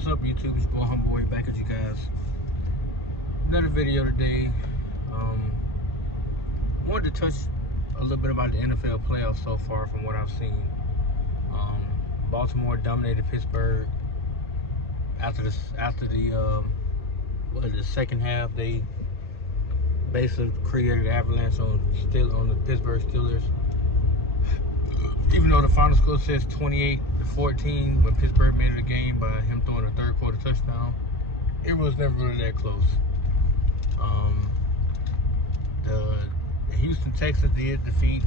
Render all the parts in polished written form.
What's up, YouTube? It's your boy Homeboy back at you guys. Another video today. Wanted to touch a little bit about the NFL playoffs so far from what I've seen. Baltimore dominated Pittsburgh after the second half. They basically created an avalanche on the Pittsburgh Steelers. Even though the final score says 28-14, when Pittsburgh made it a game by him throwing a third quarter touchdown, it was never really that close. The Houston Texans did defeat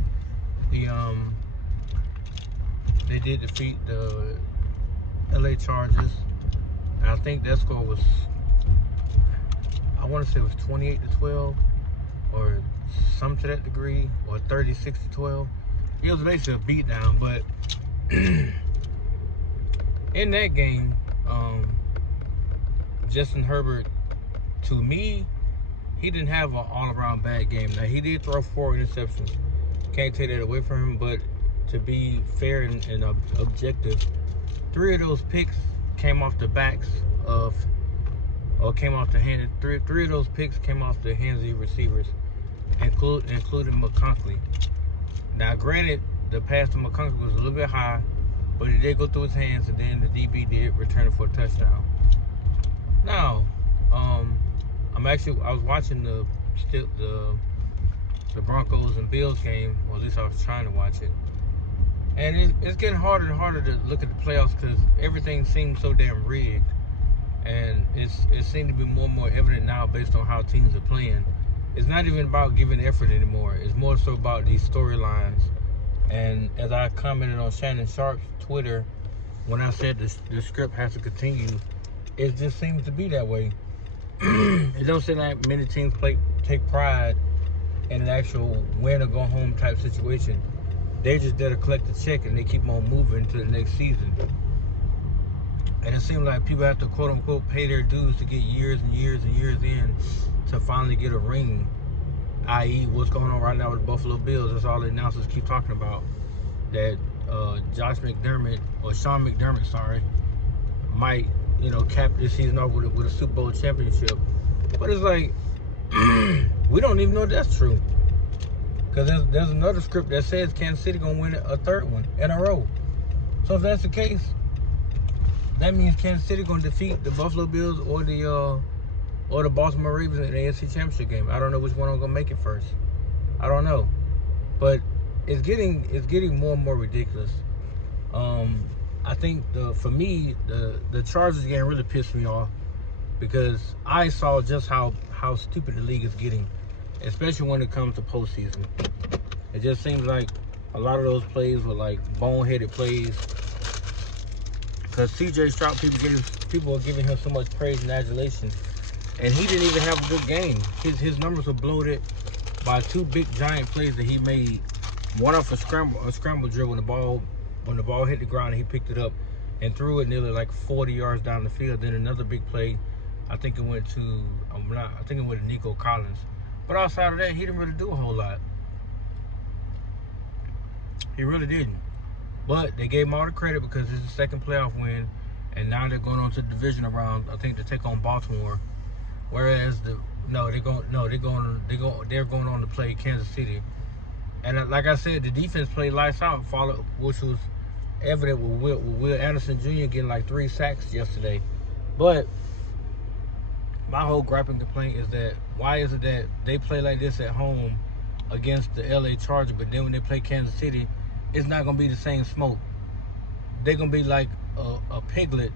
the LA Chargers, and I think that score was, I want to say it was 28-12 or something to that degree, or 36-12. It was basically a beatdown, but in that game, Justin Herbert, to me, he didn't have an all-around bad game. Now, he did throw 4 interceptions. Can't take that away from him, but to be fair and objective, 3 of those picks came off the backs of, or came off the hand. Three of those picks came off the hands of the receivers, including McConkey. Now, granted, the pass to McConkey was a little bit high, but it did go through his hands, and then the DB did return it for a touchdown. Now, I was watching the Broncos and Bills game, or at least I was trying to watch it, and it's getting harder and harder to look at the playoffs because everything seems so damn rigged, and it seems to be more and more evident now based on how teams are playing. It's not even about giving effort anymore. It's more so about these storylines. And as I commented on Shannon Sharp's Twitter, when I said the script has to continue, it just seems to be that way. It don't seem like many teams take pride in an actual win or go home type situation. They just there to collect the check and they keep on moving to the next season. And it seems like people have to quote unquote pay their dues to get years and years and years in to finally get a ring, i.e. what's going on right now with the Buffalo Bills. That's all the announcers keep talking about, that Sean McDermott, might, cap this season off with a Super Bowl championship. But it's like, we don't even know if that's true. Because there's another script that says Kansas City going to win a third one in a row. So if that's the case, that means Kansas City going to defeat the Buffalo Bills or the Baltimore Ravens in the AFC Championship game. I don't know which one I'm gonna make it first. I don't know, but it's getting more and more ridiculous. I think for me the Chargers game really pissed me off because I saw just how stupid the league is getting, especially when it comes to postseason. It just seems like a lot of those plays were like boneheaded plays. Because C.J. Stroud, people are giving him so much praise and adulation, and he didn't even have a good game. His numbers were bloated by 2 big giant plays that he made. One off a scramble drill when the ball hit the ground and he picked it up and threw it nearly like 40 yards down the field. Then another big play, I think it went to Nico Collins. But outside of that, he didn't really do a whole lot. He really didn't. But they gave him all the credit because it's the second playoff win, and now they're going on to the divisional round, I think, to take on Baltimore. Whereas they're going on to play Kansas City. And like I said, the defense played lights out, which was evident with Will Anderson Jr. getting like 3 sacks yesterday. But my whole gripe and complaint is that why is it that they play like this at home against the LA Chargers, but then when they play Kansas City, it's not going to be the same smoke. They're going to be like a piglet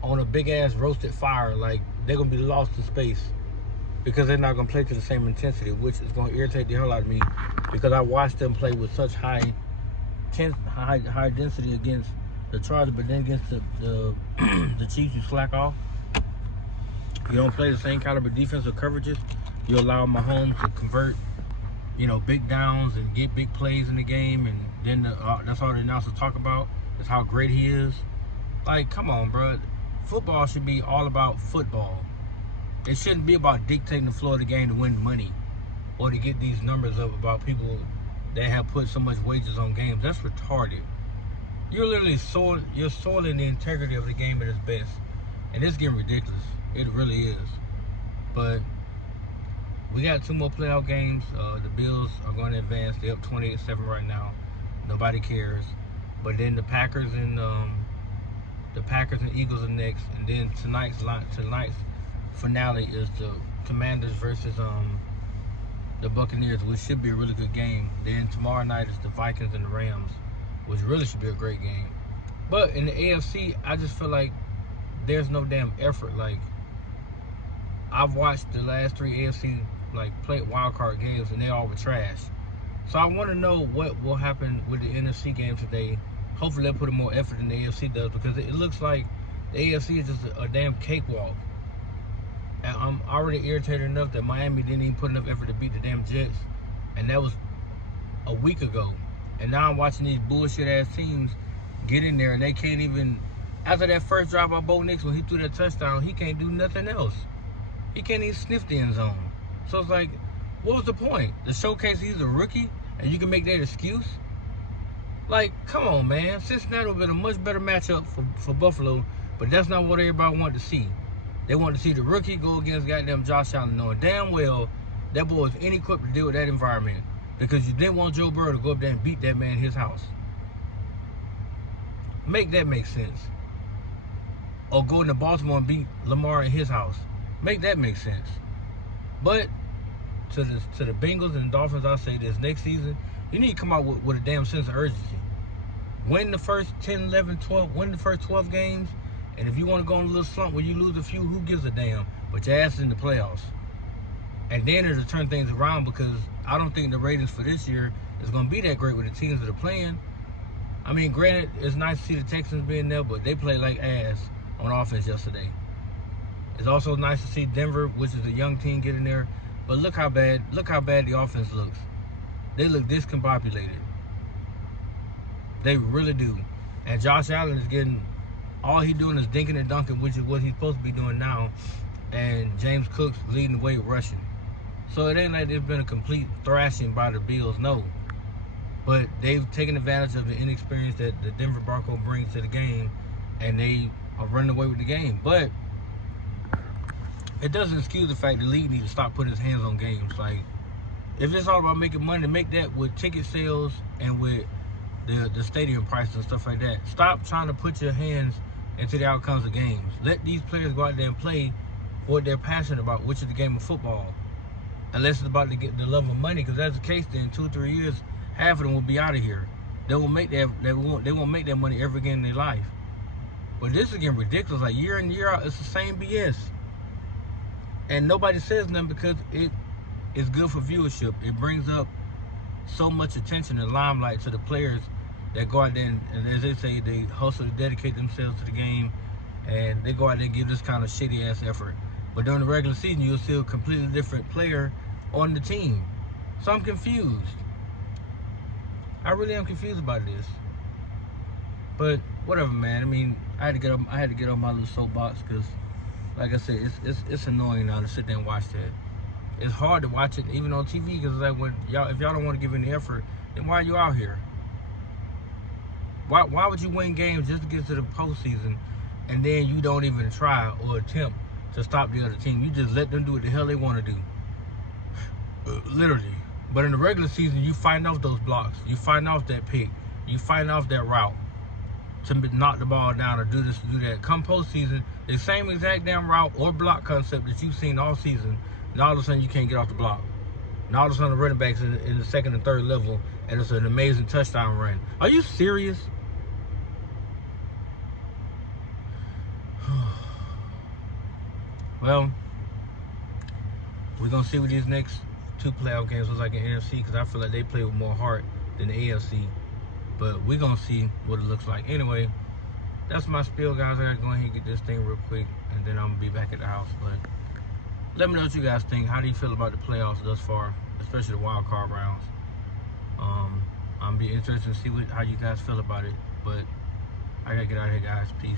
on a big-ass roasted fire. Like, they're going to be lost in space because they're not going to play to the same intensity, which is going to irritate the hell out of me because I watched them play with such high density against the Chargers, but then against the Chiefs, you slack off. You don't play the same caliber defensive coverages. You allow Mahomes to convert big downs and get big plays in the game, and then that's all the announcers talk about is how great he is. Like, come on, bro. Football should be all about football. It shouldn't be about dictating the flow of the game to win money or to get these numbers up about people that have put so much wages on games. That's retarded. You're literally soiling the integrity of the game at its best and it's getting ridiculous. It really is. But we got 2 more playoff games. The Bills are going to advance. They're up 28-7 right now. Nobody cares. But then the Packers and Eagles are next, and then tonight's finale is the Commanders versus the Buccaneers, which should be a really good game. Then tomorrow night is the Vikings and the Rams, which really should be a great game. But in the AFC, I just feel like there's no damn effort. Like, I've watched the last 3 AFC play wild card games, and they all were trash. So I want to know what will happen with the NFC game today. Hopefully they'll put in more effort than the AFC does, because it looks like the AFC is just a damn cakewalk. And I'm already irritated enough that Miami didn't even put enough effort to beat the damn Jets, and that was a week ago. And now I'm watching these bullshit ass teams get in there, and they can't even. After that first drive by Bo Nix, when he threw that touchdown, he can't do nothing else. He can't even sniff the end zone. So it's like, what was the point? To showcase he's a rookie and you can make that excuse? Like, come on, man. Cincinnati would have been a much better matchup for Buffalo, but that's not what everybody wanted to see. They wanted to see the rookie go against goddamn Josh Allen, knowing damn well that boy was inequipped to deal with that environment, because you didn't want Joe Burrow to go up there and beat that man in his house. Make that make sense. Or go into Baltimore and beat Lamar in his house. Make that make sense. But to the Bengals and Dolphins, I'll say this: next season, you need to come out with a damn sense of urgency. Win the first 10, 11, 12, win the first 12 games, and if you want to go on a little slump where you lose a few, who gives a damn? But your ass is in the playoffs. And then it'll turn things around, because I don't think the ratings for this year is going to be that great with the teams that are playing. I mean, granted, it's nice to see the Texans being there, but they played like ass on offense yesterday. It's also nice to see Denver, which is a young team, get in there. But look how bad the offense looks. They look discombobulated. They really do. And Josh Allen is getting, all he's doing is dinking and dunking, which is what he's supposed to be doing now. And James Cook's leading the way rushing. So it ain't like there's been a complete thrashing by the Bills, no. But they've taken advantage of the inexperience that the Denver Broncos brings to the game, and they are running away with the game. But it doesn't excuse the fact the league needs to stop putting its hands on games. Like, if it's all about making money, make that with ticket sales and with the stadium prices and stuff like that. Stop trying to put your hands into the outcomes of games. Let these players go out there and play what they're passionate about, which is the game of football. Unless it's about to get the love of money, because that's the case, then 2 or 3 years, half of them will be out of here. They won't make that. They won't make that money ever again in their life. But this is getting ridiculous. Like, year in, year out, it's the same BS. And nobody says nothing, because it is good for viewership. It brings up so much attention and limelight to the players that go out there and as they say, they hustle to dedicate themselves to the game, and they go out there and give this kind of shitty ass effort. But during the regular season, you'll see a completely different player on the team. So I'm confused. I really am confused about this. But whatever, man. I mean, I had to get on my little soapbox, because, like I said, it's annoying now to sit there and watch that. It's hard to watch it even on TV, because like, if y'all don't want to give any effort, then why are you out here? Why would you win games just to get to the postseason, and then you don't even try or attempt to stop the other team? You just let them do what the hell they want to do. Literally. But in the regular season, you find off those blocks. You find off that pick. You find off that route to knock the ball down or do this or do that. Come postseason, the same exact damn route or block concept that you've seen all season, and all of a sudden you can't get off the block. And all of a sudden the running back's in the second and third level, and it's an amazing touchdown run. Are you serious? Well, we're going to see what these next 2 playoff games look like in NFC, because I feel like they play with more heart than the AFC. But we're going to see what it looks like. Anyway, that's my spiel, guys. I got to go ahead and get this thing real quick, and then I'm going to be back at the house. But let me know what you guys think. How do you feel about the playoffs thus far, especially the wild card rounds? I'm be interested to see how you guys feel about it. But I got to get out of here, guys. Peace.